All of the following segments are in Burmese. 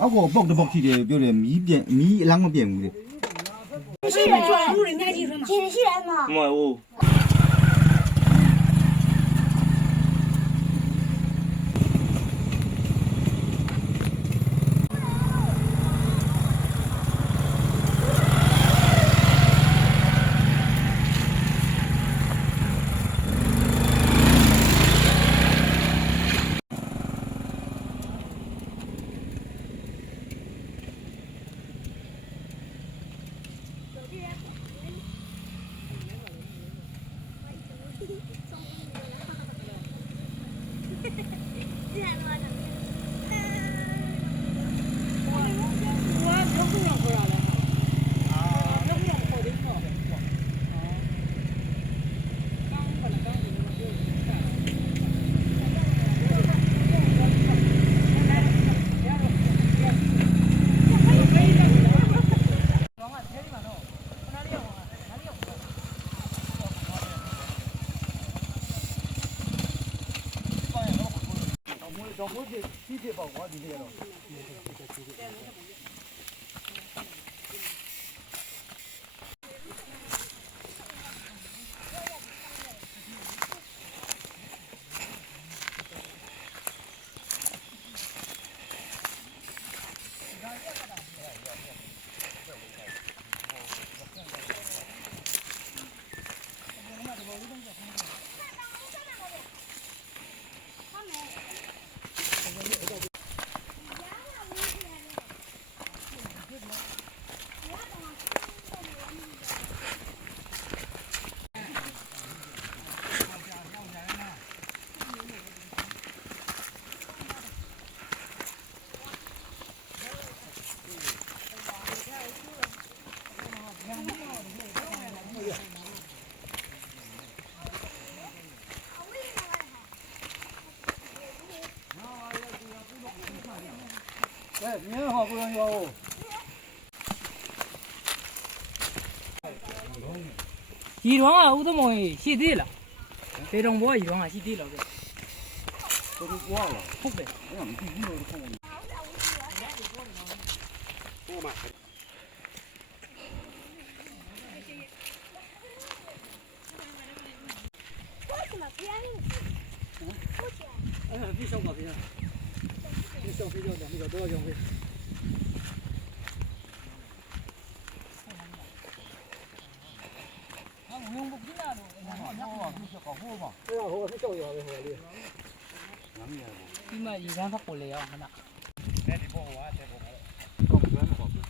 အောက်ကိုပုတ်တစ်ပုတ်ရှိတယ်ပြောတယ်မီးပြန်မီးအလောင်းမပြန်ဘူးလေရှိတယ်ကျွမ်းမှုတွေအများကြီးပဲမှာရှိတယ်မှာမဟုတ်တော့ဘုရားကြီးပြပေါ့ကွာဒီနေ့တော့你好，不容易哦。移庄啊，我都没洗地了，这种我移庄啊洗地了的。这都挂了，后背。哎呀，你这一路都看过。多嘛？别小搞别，别小飞叫的，那个多少小飞？对啊，我是教育的，我的。你们一般他过来呀，看那。那你不好啊，这不好。搞不完的话不好。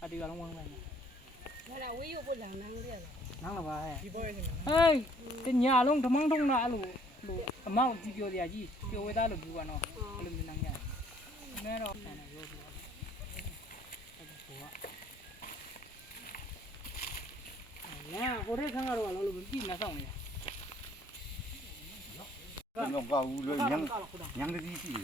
啊，这个龙王来了。那俩我又不两两列了。能了吧？哎，这伢龙他忙中那路，忙几标的几，标为大路标完了，路没能伢。没了，现在有标。那我这看看了，路比那上的。用高屋了，娘的地气的。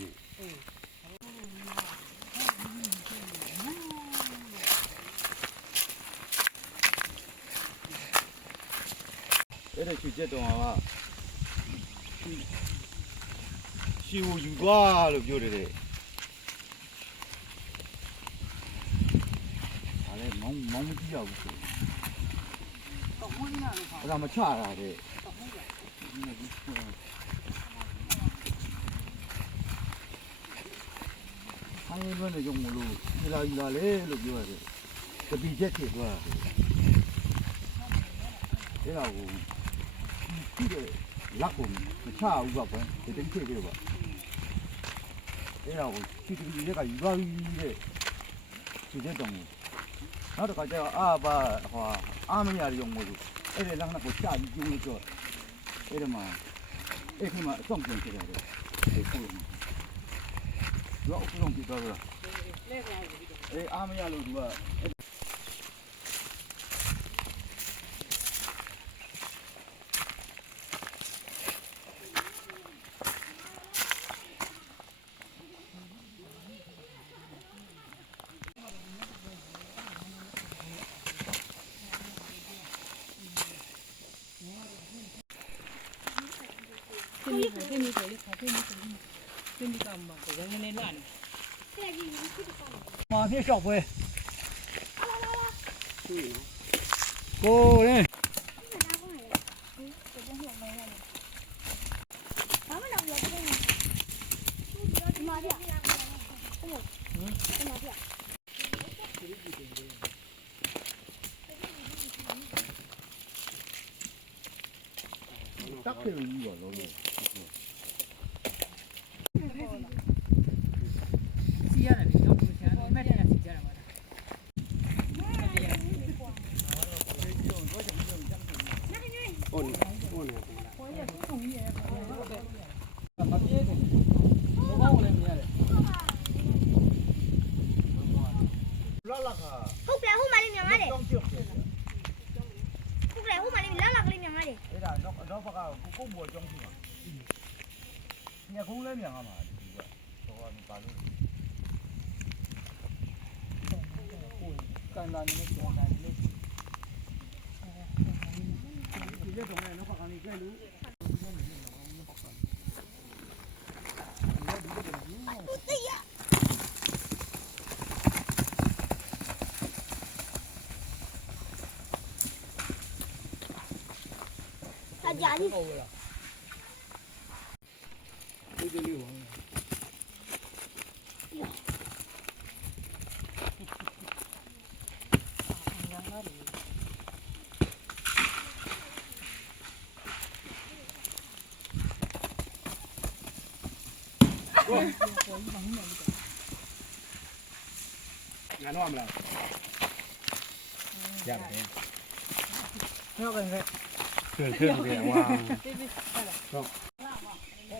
အဲ့ဒါချွေချက်တော်ကရှီကိုယူသွားလို့ပြောတယ်တဲ့ဒါလည်းမောင်းမကြည့်ရဘူးဆိုအဲ့ဒါမချတာတဲ့ဆိုင်ရင်းနဲ့ရုံမလို့ဒီလာယူလာလေလို့ပြောရတယ်တပီချက်ဖြစ်သွားတယ်အဲ့ဒါကိုဒီလက်ကိုမချဘူးကွာဒီတိတ်ဖြစ်ကြပါအဲ့ဒါကိုဒီတပီချက်ကယူသွားပြီးတဲ့ချွေချက်တော်ကိုနောက်တစ်ခါကျတော့အားမရရုံမလို့အဲ့ဒီလက်နက်ကိုချပြီးကျိုးလို့တော့အဲ့ဒီမှာအဲ့ဒီမှာအဆောင်ပြန်ဖြစ်ရတယ်ဒီကိုတော့အဆုံးပြတော့လားအေးအားမရလို့သူက တင်းနေတယ်လေခါတင်းနေတယ်တင်းနေကမှာဘယ်နေလာနေမာပြည့်လျှောက်ပွဲကိုလေတက်တယ်ကြီးပါလို့ စီရတယ်လေနော်ဒီချမ်းမဲ့တဲ့စီကြရမှာမပြေးတယ်ဘောကောင်းလည်းမရတယ် လာလာခါ ဟုတ်တယ်ဟုတ်မှလေးမြန်ရတယ် တောင်းပြောက်တယ် ဟုတ်တယ်ဟုတ်မှလေးလာလာကလေးမြန်ရတယ် အဲ့ဒါတော့ဘကကိုဘောကြောင်းကြည့်ပါညခုံးလဲမြန်မှာဒီကတော့ပါလို့ ကန်လာနေတော့ကန်လာနေဒီလက်တော့လည်းတော့ကနေကြိုက်လို့ အကြာကြီး ဟုတ်လားဒီလိုလေးပါငါတော့မလားရတယ်ဟုတ်ကဲ့เครื่องเดียวว่าဟုတ်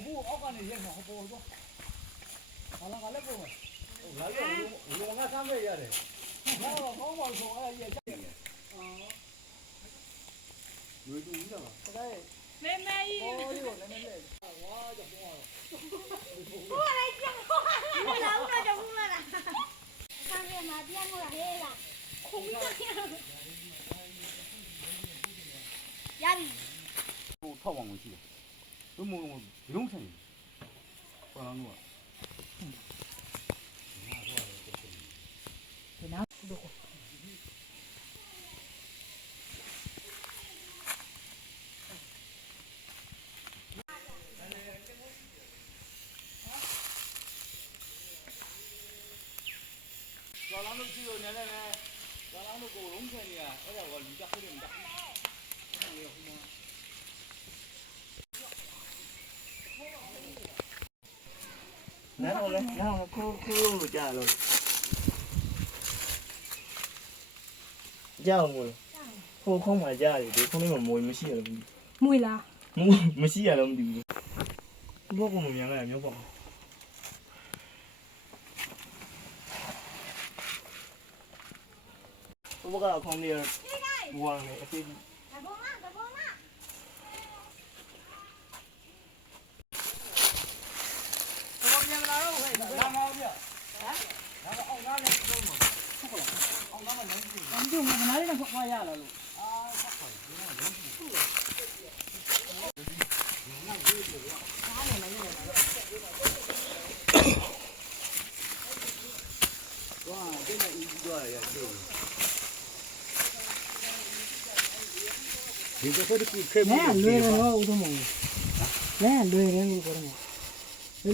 ဘူးအောက်ကနေရက်မှာဟိုပေါ်တော့ဟာလာကလည်းပုံငါလည်းငါဆမ်းခဲ့ရတယ်ဟောကောင်းပါဆိုအဲ့ရက်ချက်တယ်လွေတူကြီးလားဒါမဲမဲကြီးဟောဒီကိုလည်းမဲလဲဝါကြောက်တော့ဟိုလိုက်ကြောက်ဟိုလာဦးတော့ကြောက်ဘူးလားဆန်းရမှာပြန်လို့ဟဲ့လားခုံးတော့ရပြီ ဟိုထောက်အောင်ရှိတယ်ဘုံဘုံရုံးဆိုင်ပါလာလို့ ကျော်လောင်းတို့ကြည့်လို့နေလဲကျော်လောင်းတို့ကိုလုံးခဲ့နေရအဲ့ဒါကလူတက်ခွေးတွေမတက်ဘူးအဲ့ဒါလေဟိုမှာ 然后呢，然后哭家了，家我，空埋家里，空那个没没事了， မွေလား 没事了，没丢。不过我们两个也没有跑。我刚空那个，我那个飞机。 တဘောမတဘောမ ဘောပြန်လာတော့ဟဲ့လာမောင်းပြဟမ်ဒါကအောင်ကားလည်းသုံးမှာဟုတ်ကလားအောင်ကားကလည်းကြည့်အောင်ကြည့်မနားလေးတော့ဖွာရလာလို့အာဆက်ပါဒီမှာလုံးကြည့်ဒီကဆိုဒီခေမ လွယ်တယ်တော့ဦးသုံးမလဲလွယ်တယ်လို့ပြောတယ်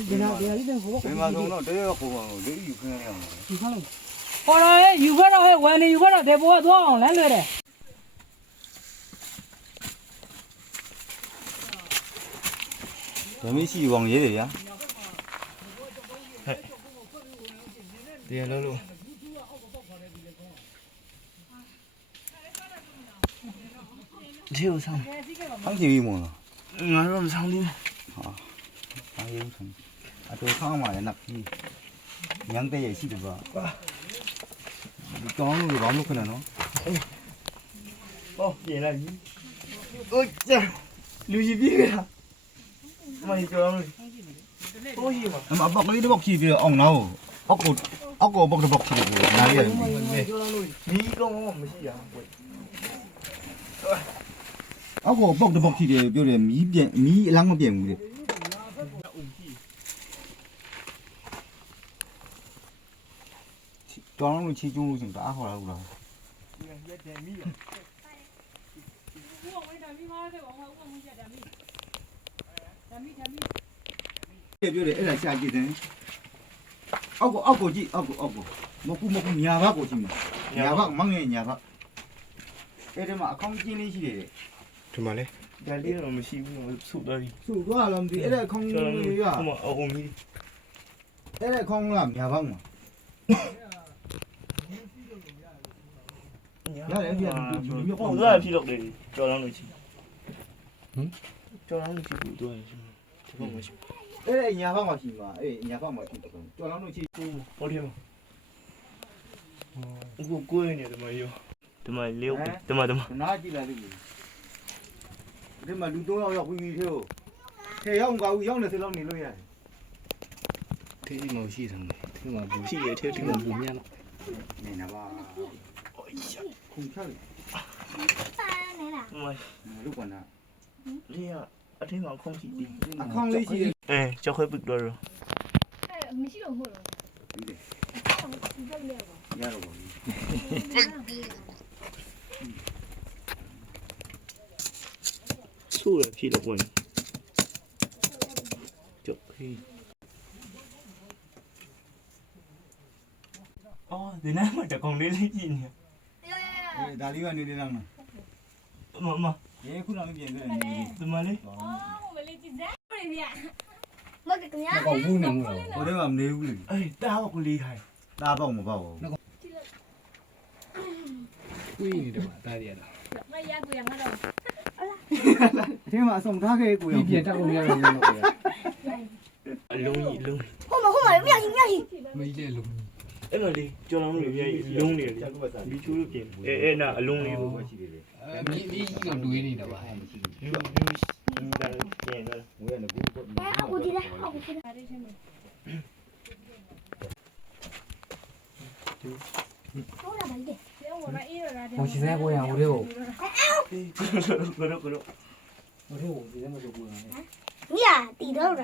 ဒီနောက်ဒီလေးတော့ဟိုဘက် ဘယ်မှာဆုံးတော့တရရပုံအောင်လေးယူခင်းရအောင် ဒီခါလုံးဟောတော့ယူခဲ့တော့ဟဲ့ဝမ်နေယူခဲ့တော့ဒေဘောကသွားအောင်လမ်းလွယ်တယ် ဓမင်းရှိပေါင်းရေးတယ်ဗျာ 对，露露。六上， ဟောင်းချင်ပြီမို့လား 俺说我们上的。 ဟာရုံးဆန်အတူဆောင်းပါလေနပ်ကြီးညံတဲ့ရရှိတယ်ဗျာဒီတောင်းလို့ဘာလို့ခဏနော် 哦，变了你。我这，刘西别了。妈，你叫他们。多西嘛。 အမအပေါက်ကလေးတစ်ပေါက်ချီပြီးတော့အောင်နောက်အောက်ကိုပေါက်တစ်ပေါက်ချီပြီးနားရတယ် 叫他们。你跟我没事呀？ အောက်ကိုပေါက်တစ်ပေါက်ချီတယ်ပြောတယ်မီးအလန်းမပြင်းဘူးလေ ကြောင်းလုံးချီကျုံးလို့ရှင်တအားခေါ်လာဘူးလား ရက်တယ်မိရ ပြောတယ်အဲ့ဒါရှာကြည့်တယ်အောက်ကိုကြည့်အောက်ကိုမကူညာဘက်ကိုကြည့်ညာဘက်မငယ်ညာဘက်အဲ့ဒီမှာအကောင့်ကျင်းလေးရှိတယ် ဒီမှာလေဒါလေးတော့မရှိဘူးဆုသွားပြီ သူတို့ကလည်းမသိအဲ့ဒါအကောင့်လေးက ဟိုမှာအုံမီ အဲ့ဒါအကောင့်ကညာဘက်မှာရတယ်ပြန်ပြီး ဟိုသွားဖြစ်တော့တယ်ကြော်လောင်းလို့ချီကြော်လောင်းလို့ချီဘူးတော့ဒီကောင်မရှိ အဲ့ဒါညာဘက်မှာရှိမှာအဲ့ညာဘက်မှာရှိတယ်ကြော်လောင်းတို့ချီ ဘူးဟောတယ်မကိုကိုနေတယ်မယောဒီမှာလေးဒီမှာ နားကြည့်လိုက်လို့ဒီမှာလူ3ယောက်ရောက်ပြီးသေးဟုတ်ထဲရောက်ကောက်ရောက်နေစလောက်နေလို့ရတယ် ဒီမရှိတယ်ဒီမှာဘူးရှိရတဲ့ဒီမှာဘူးများတော့ နေနာပါခုန်ချလိုက် စားနေလား မ လူကနာ လေးရအထင်းမှာခုံးချီတီး အကောင့်လေးရှိတယ် ကြောက်ခွဲပစ်တော့ မရှိတော့ဟုတ်လား ဒီလေ ဒီဘက်လေးပါ ရတော့ပါ ဆိုးရဖြစ်တော့ဝင်ကြောက်ခေးအော်ဒီနေ့မှတကောင်လေးလေးကြည့်နေ ဒါလေးကနေနေလား မ ရေခုနကပြင်ခဲ့တယ် ဒီမှာလေး ဟိုမလေးကြည့်စမ်းရပြမကကညာ ကောက်ဘူးနေမှာ ဟိုထဲမှာမနေဘူးလေ အေးတားကလေးဟိုင် ဒါပေါ့မပေါ့ဘူး ကွေးနေတယ်မှာတားရတာ မရကူရငါတော့ အထဲမှာအဆောင်ထားခဲ့ကို ဒီပြန်တက်လို့ရတယ်လို့ပြောရ အလုံးကြီးလုံး ဟိုမမြတ်ကြီး မကြီးလေလုံး အဲ့လိုလေးကြော်လောင်းလို့ပြည့်လုံးနေတယ်ဘီချူလို့ပြင်အဲ့နာအလုံးလေးကို ရှိတယ်လေ မင်းကြီးတော့တွေးနေတာပါ ယူယူဒါပြင်တော့ ငွေရနေဘူး အောက်ကိုကြည့်လားအောက်ကိုကြည့်လား ဟုတ်လားဗါလေကျောင်းကအေးရတာ ဟိုရှိစဲကိုရဟိုလေးကို ကတော့ ဟိုလေးကိုဒီထဲမှာဆိုကိုရ 你呀，地头人，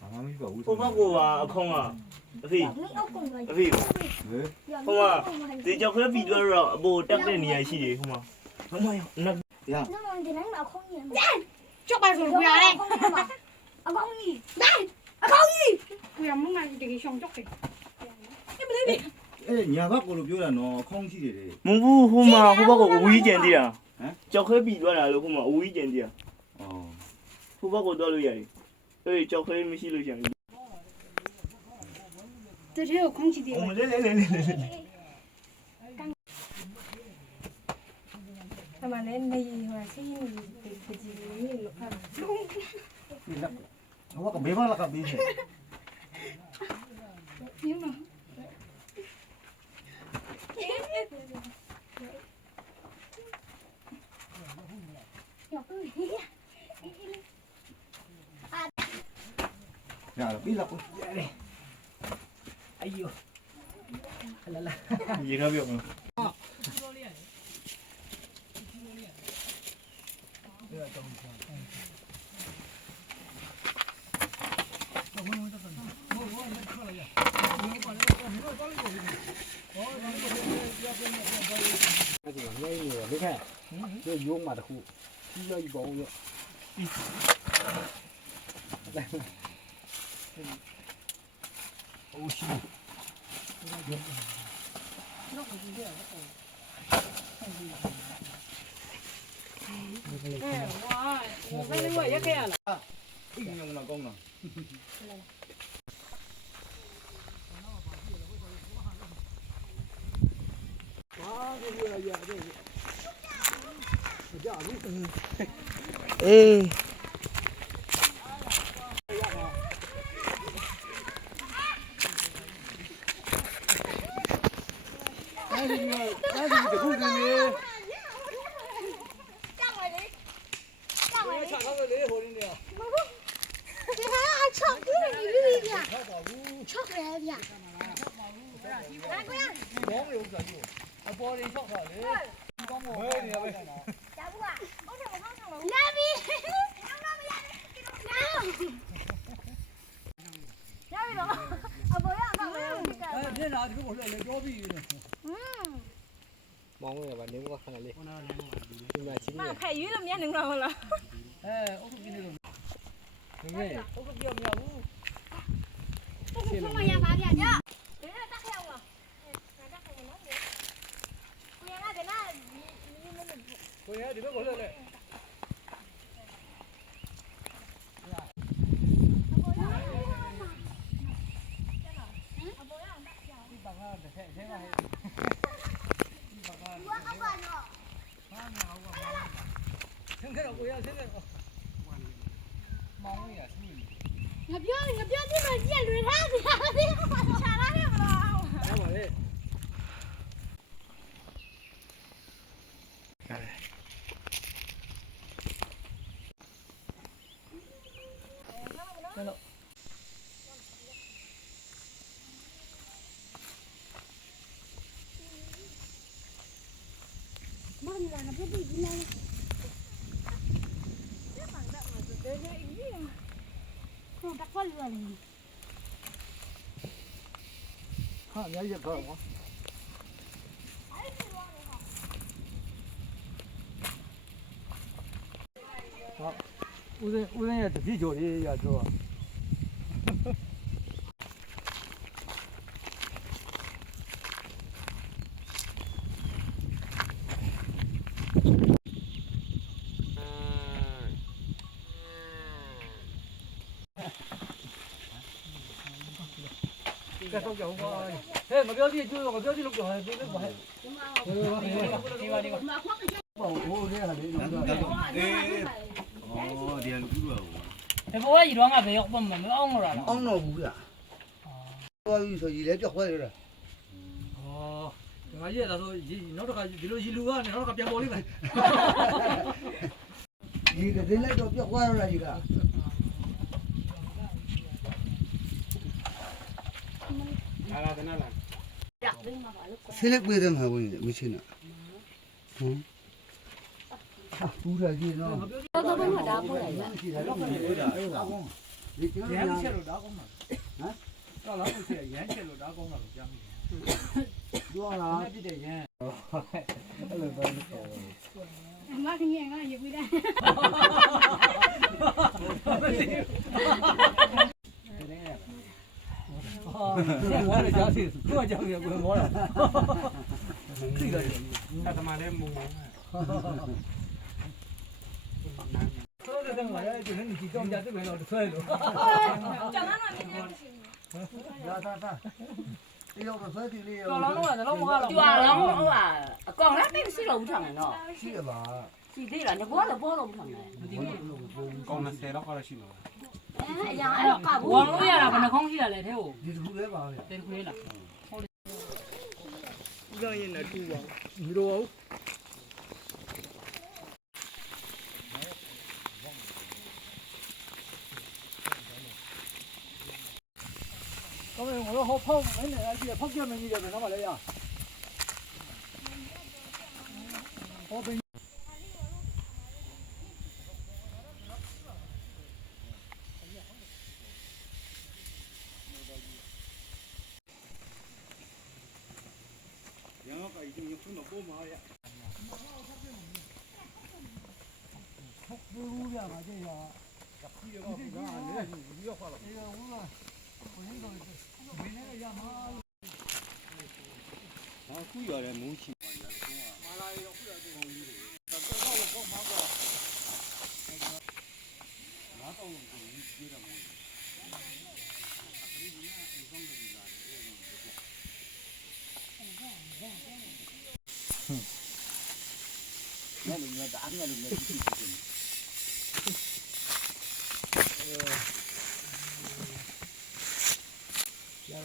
ဘာမှမရှိပါဘူး ဟိုဘက်ကအခေါင်းကအဖေ 你要公个， အဖေ ဟဲ့ ဟိုမှာဒီကြောက်ခွဲပြီးတော့အပေါ်တက်တဲ့နေရာရှိတယ်ဟိုမှာဟိုမှာနတ် ရ 那么你能拿空眼吗？就把手不要嘞，阿公你，来，阿公你，不要弄那这个香蕉的， အဲ့ညာဘက်ကိုလို့ပြောတာနော်အခေါင်းရှိတယ်လေ မဘူးဟိုမှာဟိုဘက်ကအဝီးကျန်သေးတာကြောက်ခွဲပြီးသွားတာလို့ဟိုမှာအဝီးကျန်သေးတာ အော် ဟိုဘက်ကိုတော့လို့ရတယ်အေးကြောက်ခွဲမရှိလို့ရှိရင် 这里有空气的， ဟိုလေ他妈的没有啊，谁有不记得了，看， ဒီလက်ဟိုကဘေးပါလကဘေးဟဲ့ 有吗？ရပြီလက်ကို 哎呦，来来， ရေခါပြောမလား အဲ့ဒီငိုင်းနေတယ်ခက်ဒီရုံးမှာတခုကြီးရောကြီးပေါင်းရောအိုးရှိ 哇，我反正我也开了。 အိမ်ညုံလာကောင်းလား အေး အဲ့ဒီတခုတည်းလေ ချထားတယ်လေဟိုရင်းနေ 这还要炒对你绿的，炒来的，来过来， ဘောင်းရုပ်စားကြီးအပေါ်ရင်ချောက်တာလေကောင်းမောဘယ်နေရပဲ 加不啊？我上我上上了，来比，让他们来，来，要一种，啊不要，干嘛要这个？ မျက်နှာဒီလိုလည်းပြောပြီး မောင်းရပါနေကခဏလေးဒီမှာချင်း မဖက်ရွေးလို့မြန်နေတော့လား အုပ်ကြီးနေလို့ နေ အုပ်ပြောမရဘူး ဘုမရပါဗျာညဒီတော့တက်ခဲ့အောင်လားတက်ခဲ့နော်ကိုရကကနာ ကိုရဒီဘက်ကိုလှည့်လေ ဆင်းခဲ့တော့ကိုရဆင်းခဲ့တော့မောင်းရဆင်းနေ ငါပြောကြည့်မှကြည့်လွင်ထားပြီခြာလာတယ်မလား ရပါလေ မမလာနပြပြဒီလားကိုတက်ခွက်လွယ်နေ ဟာအများကြီးခေါ်ကွာဦးစင်းရဲ့တတိကျော်လေးရတော့ Cái cháu ơi. Thế mà béo gì chưa mà béo gì lúc rồi biết biết vậy. Đi vào đi vào. Bảo ô thế là đấy nó. đi ăn cua Thế bố gì đó mà về học bầm mà mới ông rồi. ông nào cũng vậy coi thời gì lấy cho quay rồi Mà gì là thôi gì nó được gì lo gì luôn nó gặp nhau đi vậy. gì cái lấy cho quay rồi là gì cả select with them how we machine phu ra gì nó Tôi vẫn phải đá bố này. Dán xe rồi đó con mà. Hả? Đó là cái xe dán xe rồi đó con là trăm. đó là Đi để nha. má cái nhang nó gì vậy đây Quá là cháu thì cứ mà cháu thì cũng muốn là. Khi rồi. ta mà đem mùng Tôi đã từng nói thì nó chỉ trong gia tức về rồi thuê rồi. chẳng hạn là mình ra ta đi đâu rồi thì đi Còn nó là nó mua là chùa nó là còn nó tên xí lồng thằng này nó. xí là bà Xí thế là nó là bố lồng thằng này. con nó xe đó coi là xí rồi Uống nó là nó không xí là lại theo. đi thu lấy vào Tên khuê là. giờ nhìn là thu vào Đi đâu? Có mình nó hộp phong cái này gì phong kia mình gì để nó mà lấy à? Hộp mình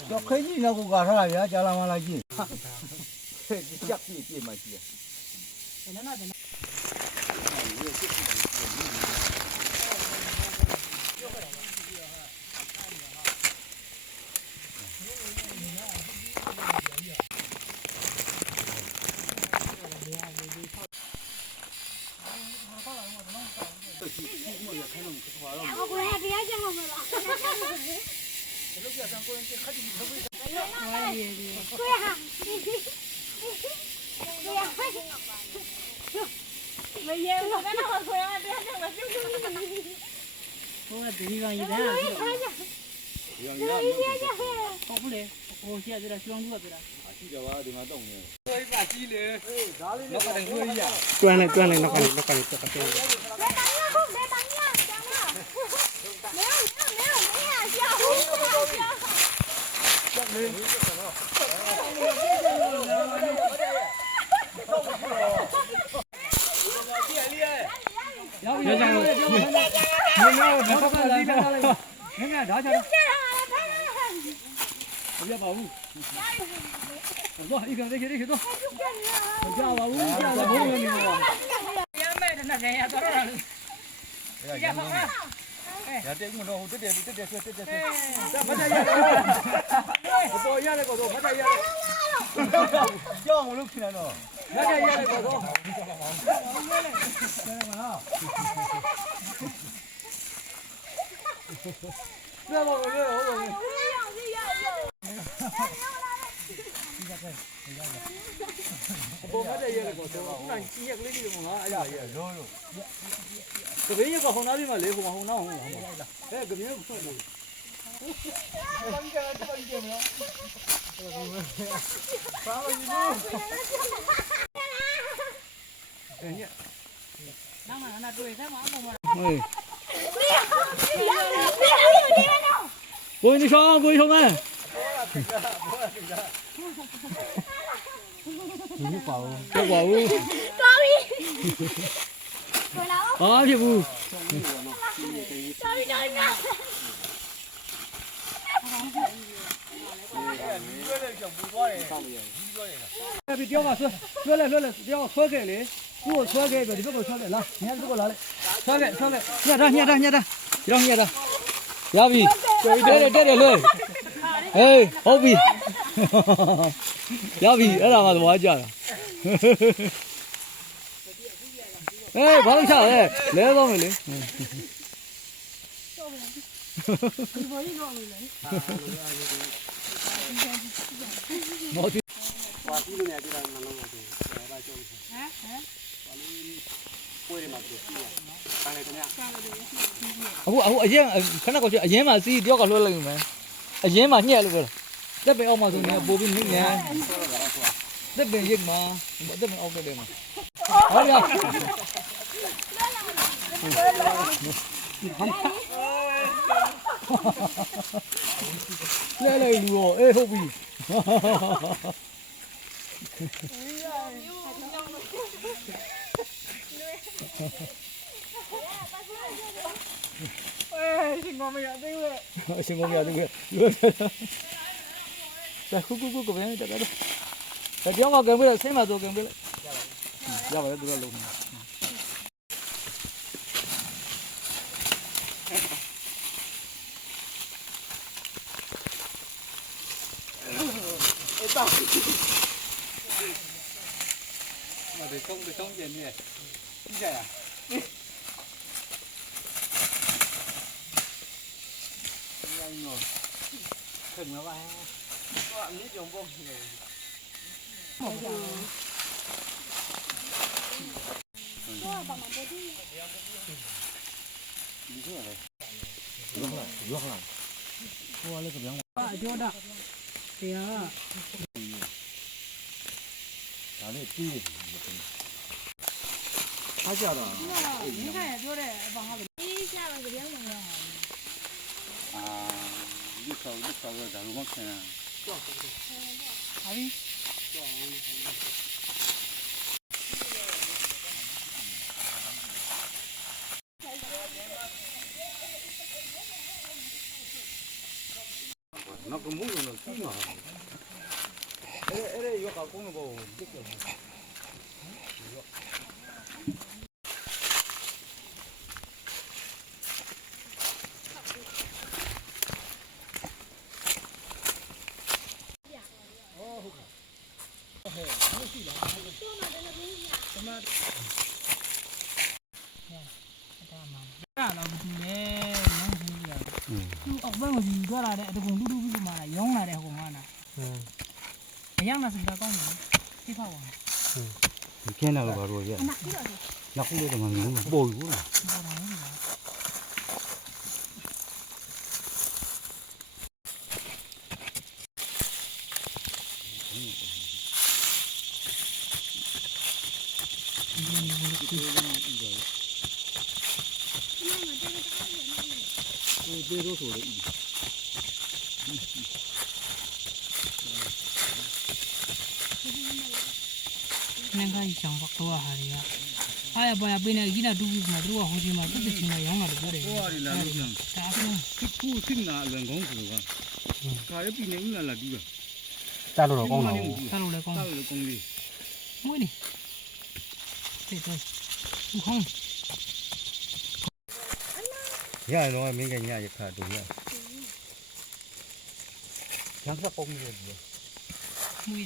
cho khấy gì nó cũng gạt ra vậy chả làm là gì chắc gì mà gì cô hay cái chẳng không được lúc giờ thằng cô khách gì không biết 没烟了，那我回来这样我就ဟိုကဒီကောင်ရည်သား ဒီကောင်ကြီးက ဟုတ်ဘူးလေဟိုရှိရတဲ့ရွှေအောင်လူကပြောတာ အရှိတော်ကဒီမှာတော့နေ ဆွဲပါကြီးလေဒါလေးနောက်ကတည်းကဆွဲရ တွန်းလိုက်နောက်ကလေးတက်တက် 没当呀，没当呀，讲了，没有，没呀，小红小ရောက်ပြီရောက်ပြီမင်းတို့ဘာသာလာကြတာလဲမင်းကဒါချာမပြပါဘူးတော့ဒီကောင်လေးခေခေတော့မကြောက်ပါဘူးကြောက်ပါဘူးနေတော့ရမယ်နဲ့နေရတော့ရရပါ ရတဲ့ကူတော့ဟိုတက်ဆွဲဒါဖတ်ရရတယ်ပေါ်ရတယ်ကောတော့ဖတ်ရတယ် ကြောက်မလို့ခင်ဗျာတော့ ဖတ်ရတယ်ကောတော့ပြပါဦးလေဟုတ်ပါဘူးပေါ်ဖတ်ရတယ်ကောတော့နိုင်ကြီးရကလေးတွေမှာအဲ့ဒါရလုံးလုံးကဘေးရကဟောင်းသားပြီးမှလေဟိုဟောင်းသားဟောင်းအဲကဘေးကဖွင့်လို့ကိုင်းဆောင်ကိုင်းဆောင်မယ်ဘူးပါဘူးတော့ပါဘူး တော်ပြီဘယ်လာ ဘာဖြစ်ဘူး တော်ပြီတော်ပြီ ဒီပြောပါဆွဲလဲပြောဆွဲခဲ့လေသူ့ကိုဆွဲခဲ့ပြီးဒီဘက်ကိုဆွဲခဲ့လားညဒီဘက်ကိုလာလေဆွဲခဲ့ညတာရောညတာရပြီတဲ့လေဟေးဟုတ်ပြီရပြီအဲ့ဒါမှသဘောကျတာဟေးဘာလို့ချလဲတော့မယ်လေမော်တီပါတီလို့နေကြတာမလုံးပါဘူးအဲ့ဒါကြောင့်ဟမ်ပါလီပွဲမှာပြည့်ရပါတယ်ခင်ဗျအခုအရင်ခဏကောအရင်မှာစီးတယောက်ကလွှဲလိုက်မယ်အရင်မှာညှက်လို့ပြောတာတက်ပင်အောက်မှာဆိုနေပို့ပြီးညှက်တက်ပင်ရိတ်မှာတက်ပင်အောက်တက်မှာဟုတ်လားလဲလေလူရောအေးဟုတ်ပြီရှင်ကောမရသေးဘူးရှင်ကောမရသေးဘူးဒါခုကဘယ်နဲ့တက်တော့ဒါပြောင်းကကံပြဆင်းမှာတော့ကံပြလိုက်ရပါတယ်သူကလုံး这中间呢，你看呀，哎呦，看没完，哇，你用不起来。我那个边，啊，叫的，对呀。ဒါနဲ့တီးတယ်အားကြတာ 你看也叫的，帮他们。一下了个两种了。一烧个咱们看啊阿姨。那个木头呢？低嘛？哎，要搞工了不？这个。တော့ဘူးလေနန်းကြီးကသူ့အပန်းကိုယူသွားတာတဲ့အတကုံတူတူပြီးမှလာရောင်းလာတဲ့ဟိုမှာနာ အយ៉ាងနာစတာကောင်းတယ်သိပါပါ ကျင်းလာတော့ဘာလို့ရနောက်ခုလေးတော့မမြင်ဘူးပေါ်ဘူးလား နင်ကကြီးဆောင်တော့ဟာတွေကအားရပါရပေးနေကြီးနာတူဘူးမှာတို့ကဟိုချင်းမှာသူ့ချင်းမှာရောင်းလာတယ်ပြောတယ် ဟိုကလာလို့ပြန် ဒါဆို ခုစင်နာအလွန်ကောင်းကူကကာရပြည်နေဦးလာပြီးပါ တားလို့တော့ကောင်းတာဟုတ် ဆက်လို့လည်းကောင်း တောက်လို့ကောင်းလေး မွေးနေသိတယ်ဘူးခေါင်း ရရတော့မင်းကညရခါတူရညစပုံးရပြီ မွေး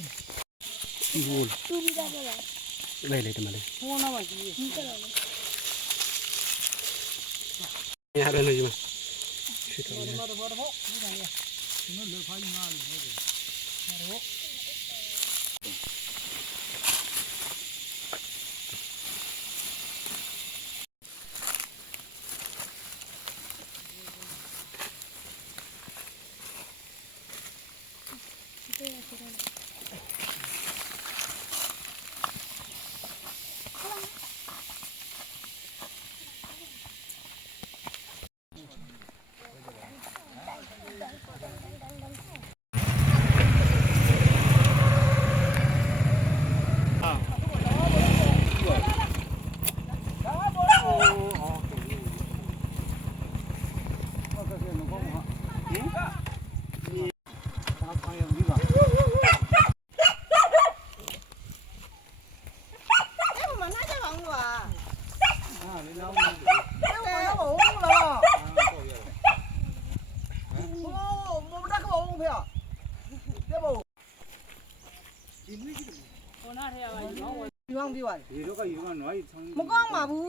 ဒီဟို တူပြီးသားပဲလား လေလေတမလေး ဟိုနောက်ပါကြီး ဒီကလည်း ရတယ်လို့ဒီမှာရှိတယ် ဘာတော့ဒီကနေ့ဒီလိုလေဖိုင်းငါလို့ဟုတ်တယ်ဟုတ် ဒီတော့ကယူကနွားကြီးဆောင်း မကောင်းပါဘူး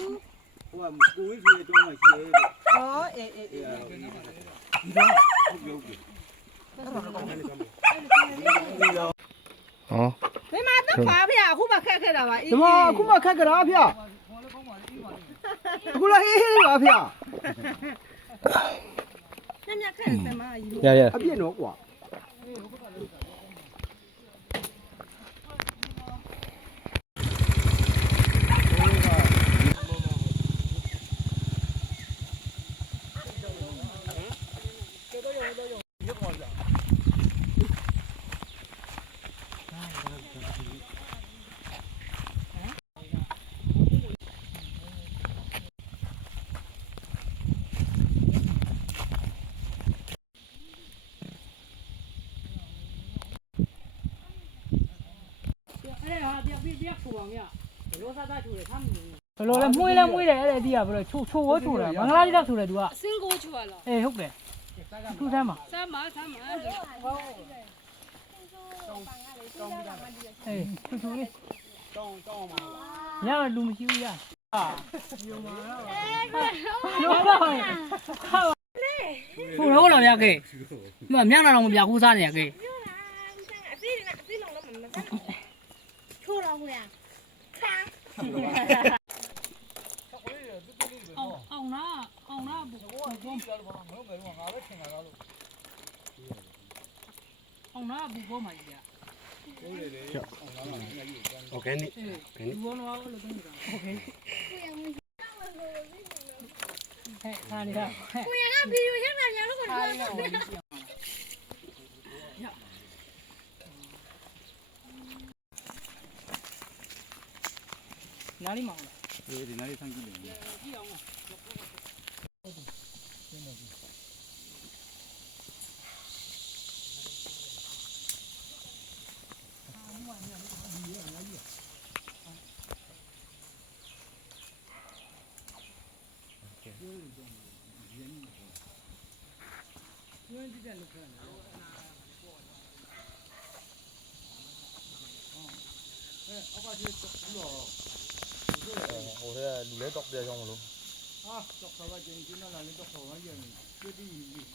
ဟိုကကိုဝေးဆိုတဲ့တောင်းမှရှိရဲ့ ။အော်အေးအေးအေး ဒီတော့ဟုတ်ပြီ ဟော ဘယ်မှာတက်ပါဗျာအခုမှခက်ခဲ့တာပါအေး ဒီမှာအခုမှခက်ကြတာဖေအခုလည်းဟေးဟေးပါဖေ ညညခက်တယ်မကြီး ရရ အပြည့်တော့ကွာ အဲ့ဟာပြဆိုပါမြဘလို့စားသားချိုးတယ်ထားမလို့ဘလို့လဲမှုလဲမှုတယ်အဲ့ဒီကဘလို့ချိုးဝချိုးတယ်မင်္ဂလာကြီးတော့ဆိုတယ် तू ကအ စင်ကိုချွာလား အေးဟုတ်တယ်သူ့ဆမ်းမှာ စမ်းပါစမ်းပါ အေးသူလေးတောင်းပါရလူမရှိဘူးရဟာယုံပါတော့ယုံပါဟိုတော့လာရခဲ့ဒီမှာမျက်နှာတော့မပြခိုးစားနေရခဲ့ အသေးနဲ့အသေးလုံးတော့မစမ်းချိုးတော့ဘူးလားခါ အောင်နာဘူးအောင်နာဘူးဘောမှာကြီး โอเคนี่ ဒီဘောတော့လို့သိနေတာโอเคဟဲ့ဟာနေတာဟဲ့ ကိုရကဗီဒီယိုရိုက်တာများလို့ကိုတော့ နားလေးမအောင်လား ဒီနေ့ဆန်းကြည့်တယ် ကြည့်အောင်လား ဟိုထဲလူလဲတော့ပြကြောင်းမလို့ ဟာတော့ခါပါချင်းချင်းလာလည်းတော့ခေါ်ရရင်ပြည့်ပြီး